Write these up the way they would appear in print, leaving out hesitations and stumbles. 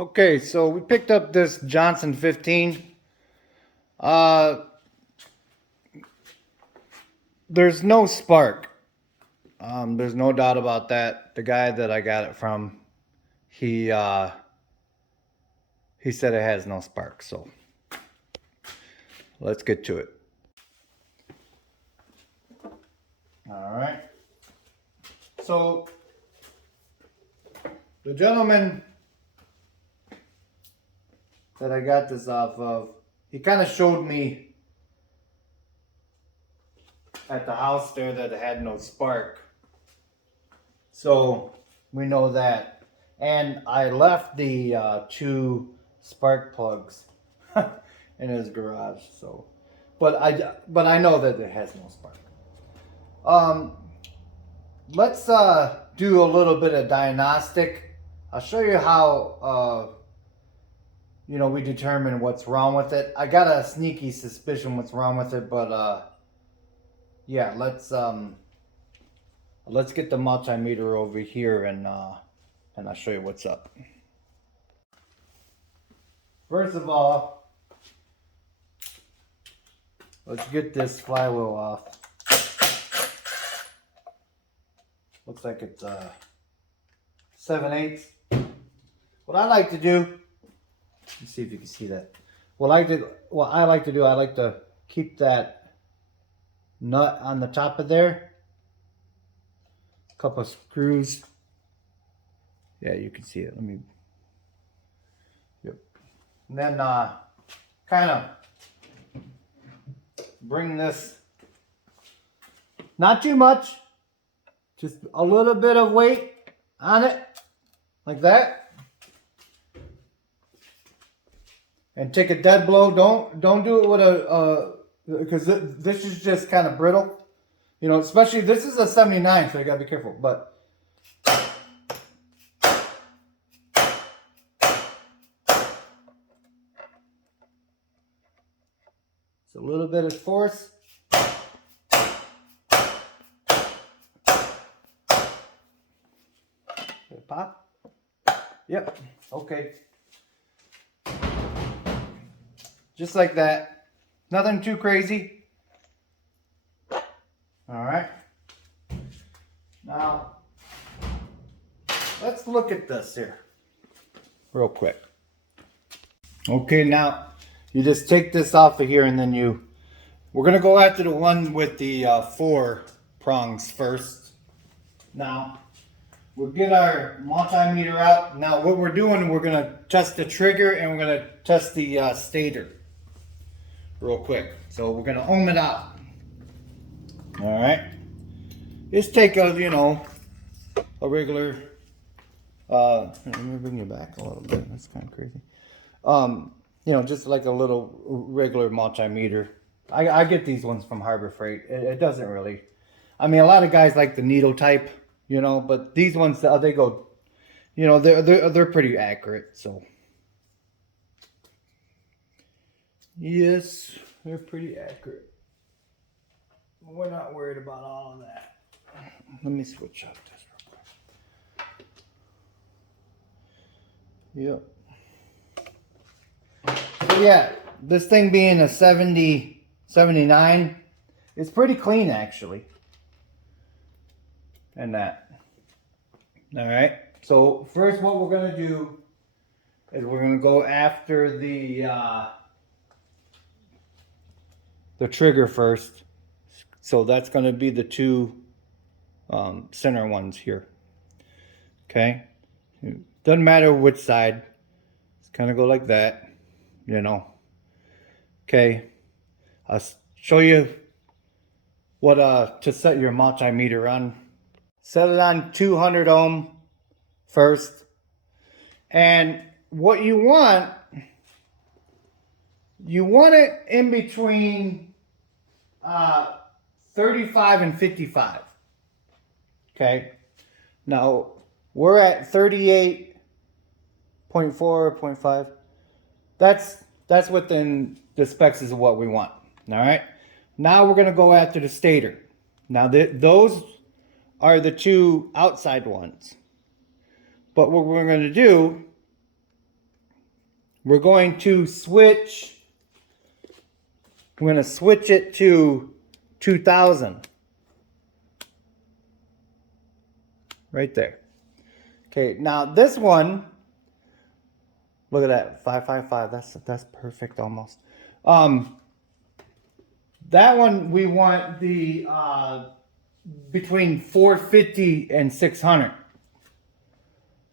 Okay, so we picked up this Johnson 15. There's no spark. There's no doubt about that. The guy that I got it from, he said it has no spark. So let's get to it. All right. So the gentleman that I got this off of, he kind of showed me at the house there that it had no spark. So we know that. And I left the 2 spark plugs in his garage. So, but I know that it has no spark. Let's do a little bit of diagnostic. I'll show you how we determine what's wrong with it. I got a sneaky suspicion what's wrong with it, but yeah, let's get the multimeter over here and I'll show you what's up. First of all, let's get this flywheel off. Looks like it's 7/8. What I like to do, let's see if you can see that. What I like to keep that nut on the top of there. A couple of screws. Yeah, you can see it. Let me. Yep. And then kind of bring this. Not too much. Just a little bit of weight on it, like that. And take a dead blow. Don't do it with a because this is just kind of brittle. You know, especially this is a 79, so you gotta be careful. But it's a little bit of force. Pop. Yep. Okay. Just like that. Nothing too crazy. All right. Now, let's look at this here real quick. Okay, now you just take this off of here and then we're going to go after the one with the 4 prongs first. Now, we'll get our multimeter out. Now what we're doing, we're going to test the trigger and we're going to test the stator real quick. So we're going to ohm it out. All right. Just take a regular, let me bring you back a little bit. That's kind of crazy. Just like a little regular multimeter. I get these ones from Harbor Freight. It doesn't really, I mean, a lot of guys like the needle type. But these ones, they go, they're pretty accurate. So, yes, they're pretty accurate. We're not worried about all of that. Let me switch up this real quick. Yep. So yeah, this thing being a 79, it's pretty clean actually. And that. All right. So first, what we're gonna do is we're gonna go after the trigger first. So that's gonna be the 2 center ones here. Okay. Doesn't matter which side. Just kind of go like that. Okay. I'll show you what to set your multimeter on. Set it on 200 ohm first. And what you want it in between 35 and 55. Okay. Now we're at 38.4.5. That's within the specs is what we want. All right. Now we're going to go after the stator. Now those are the 2 outside ones. But what we're going to do we're going to switch. I'm going to switch it to 2000. Right there. Okay, now this one, look at that, 555. That's perfect almost. That one we want the between 450 and 600.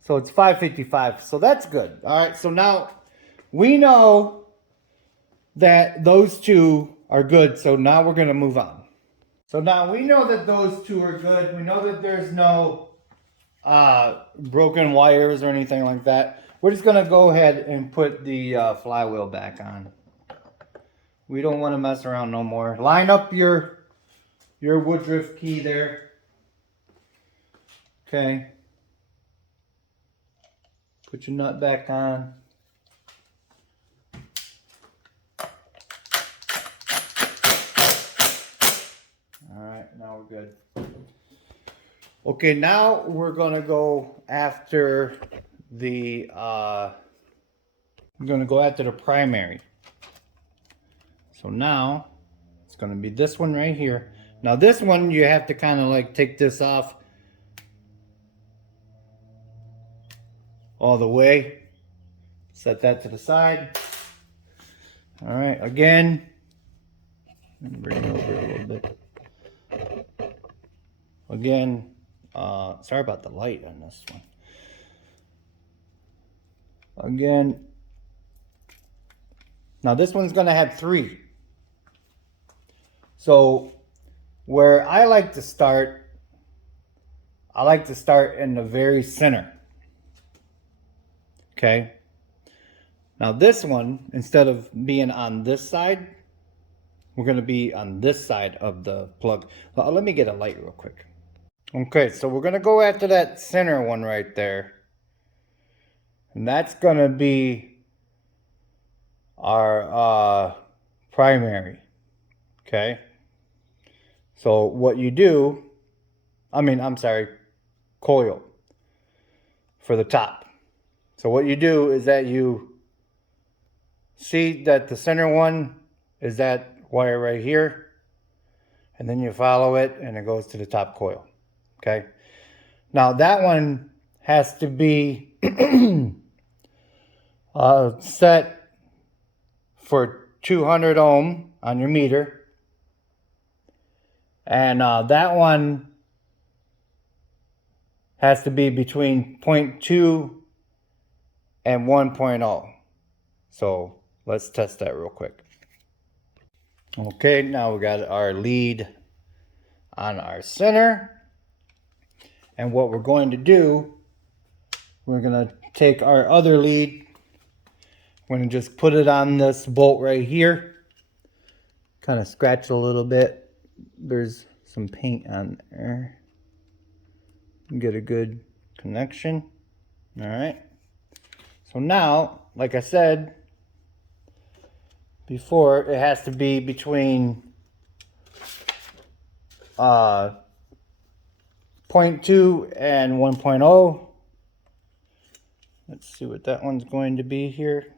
So it's 555. So that's good. All right. So now we know that those two are good. So now we're going to move on. So now we know that those two are good. We know that there's no broken wires or anything like that. We're just going to go ahead and put the flywheel back on. We don't want to mess around no more. Line up your Woodruff key there. Okay. Put your nut back on. Alright, now we're good. Okay, now we're gonna go after the primary. So now it's gonna be this one right here. Now this one you have to kind of like take this off all the way. Set that to the side. All right, again, bring it over a little bit. Again, sorry about the light on this one. Again, now this one's gonna have 3. So where I like to start in the very center. Okay. Now this one, instead of being on this side, we're going to be on this side of the plug. Let me get a light real quick. Okay, so we're going to go after that center one right there. And that's going to be our primary. Okay. So what you do, coil for the top. So what you do is that you see that the center one is that wire right here, and then you follow it and it goes to the top coil. Okay. Now that one has to be set for 200 ohm on your meter, and that one has to be between 0.2 and 1.0. So let's test that real quick. Okay, now we got our lead on our center. And what we're going to do, we're going to take our other lead. We're going to just put it on this bolt right here. Kind of scratch a little bit. There's some paint on there. Get a good connection. All right. So now, like I said before, it has to be between 0.2 and 1.0. Let's see what that one's going to be here.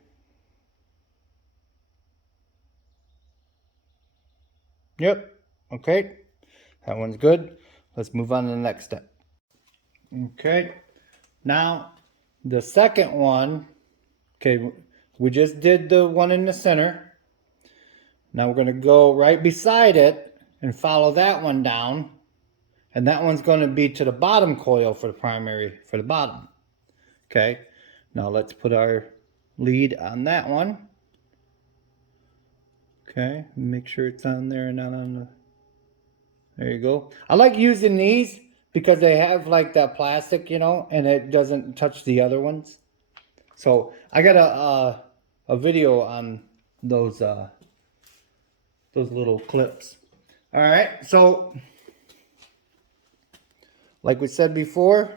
Yep, okay, that one's good. Let's move on to the next step. Okay, now the second one, okay, we just did the one in the center. Now we're going to go right beside it and follow that one down. And that one's going to be to the bottom coil for the primary, for the bottom. Okay, now let's put our lead on that one. Okay, make sure it's on there and not on the... There you go. I like using these because they have like that plastic, you know, and it doesn't touch the other ones. So I got a video on those little clips. All right, so like we said before,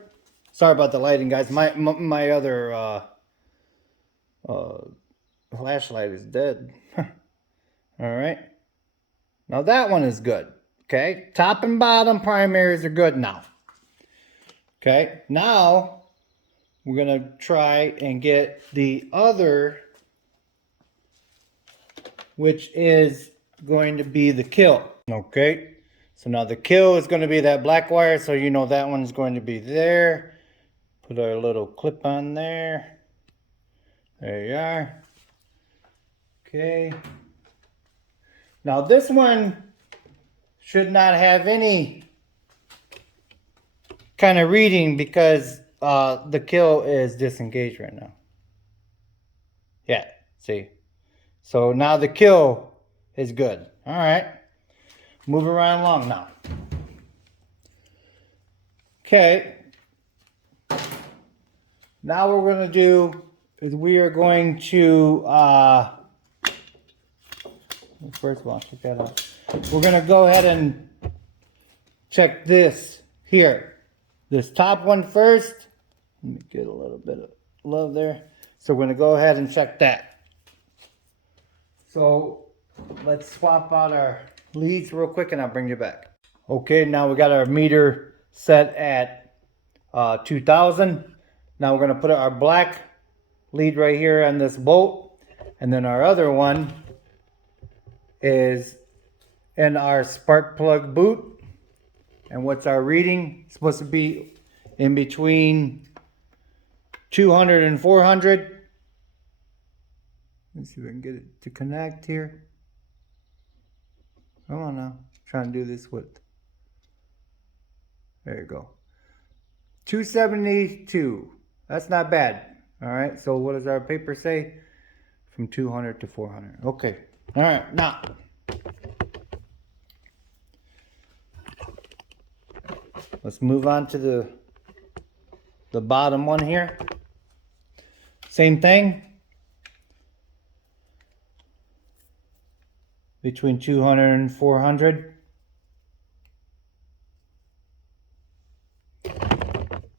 sorry about the lighting, guys. My other flashlight is dead. All right, now that one is good. Okay, top and bottom primaries are good now. Okay, now we're gonna try and get the other which is going to be the kill. Okay, so now the kill is going to be that black wire, so you know that one's going to be there. Put our little clip on there. There you are. Okay. Now this one should not have any kind of reading because the kill is disengaged right now. Yeah, see. So now the kill is good. All right. Moving right along now. Okay. Now what we're going to do is we are going to first of all, check that out. We're going to go ahead and check this here. This top one first. Let me get a little bit of love there. So we're going to go ahead and check that. So let's swap out our leads real quick and I'll bring you back. Okay, now we got our meter set at 2000. Now we're going to put our black lead right here on this bolt. And then our other one is in our spark plug boot. And what's our reading? It's supposed to be in between 200 and 400. Let's see if I can get it to connect here. Come on now. Try and do this with. There you go. 272. That's not bad. All right. So what does our paper say? From 200 to 400. Okay. All right. Now. Let's move on to the bottom one here. Same thing. Between 200 and 400.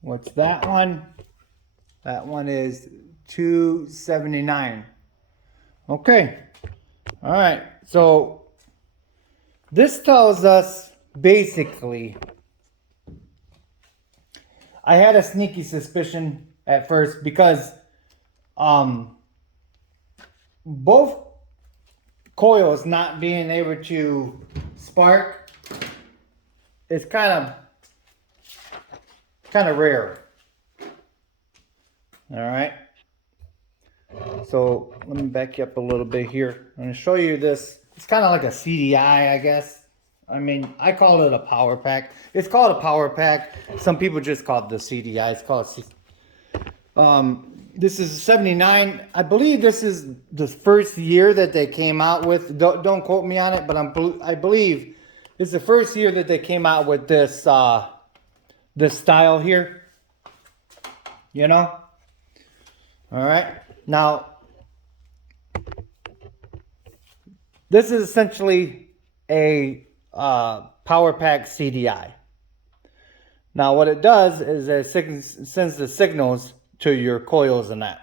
What's that one? That one is 279. Okay. All right. So this tells us basically, I had a sneaky suspicion at first because both coils not being able to spark is kind of rare. All right. So let me back you up a little bit here. I'm going to show you this. It's kind of like a CDI, I guess. I mean, I call it a power pack. It's called a power pack. Some people just call it the CDI. It's called this is 79. I believe this is the first year that they came out with. Don't quote me on it, but I believe it's the first year that they came out with this this style here. You know. All right. Now, this is essentially a power pack CDI. Now, what it does is it sends the signals to your coils and that.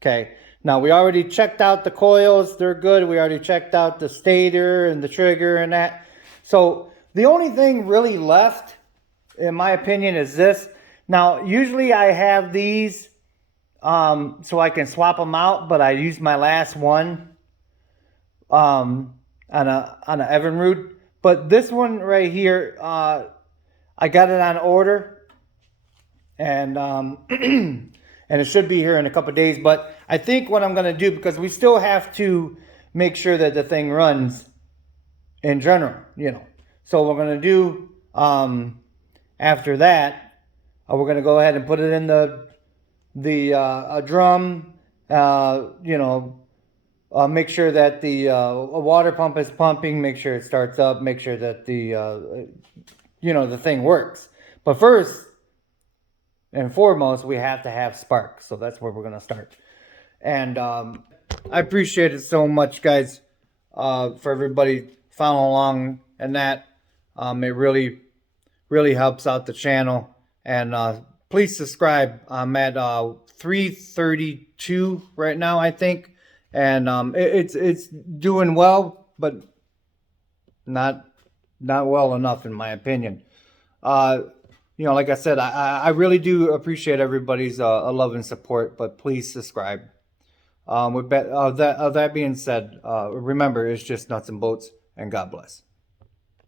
Okay. Now we already checked out the coils. They're good. We already checked out the stator and the trigger and that. So the only thing really left, in my opinion, is this. Now, usually I have these so I can swap them out, but I used my last one on a Evinrude. But this one right here, I got it on order. And and it should be here in a couple of days. But I think what I'm going to do, because we still have to make sure that the thing runs in general, you know. So what we're going to do after that, we're going to go ahead and put it in the drum, you know, make sure that the water pump is pumping, make sure it starts up, make sure that the, you know, the thing works. But first and foremost, we have to have spark. So that's where we're going to start. And I appreciate it so much, guys, for everybody following along and that. It really, really helps out the channel. And please subscribe. I'm at 332 right now, I think. And it's doing well, but not well enough, in my opinion. You know, like I said, I really do appreciate everybody's love and support, but please subscribe. With that being said, remember, it's just nuts and bolts, and God bless.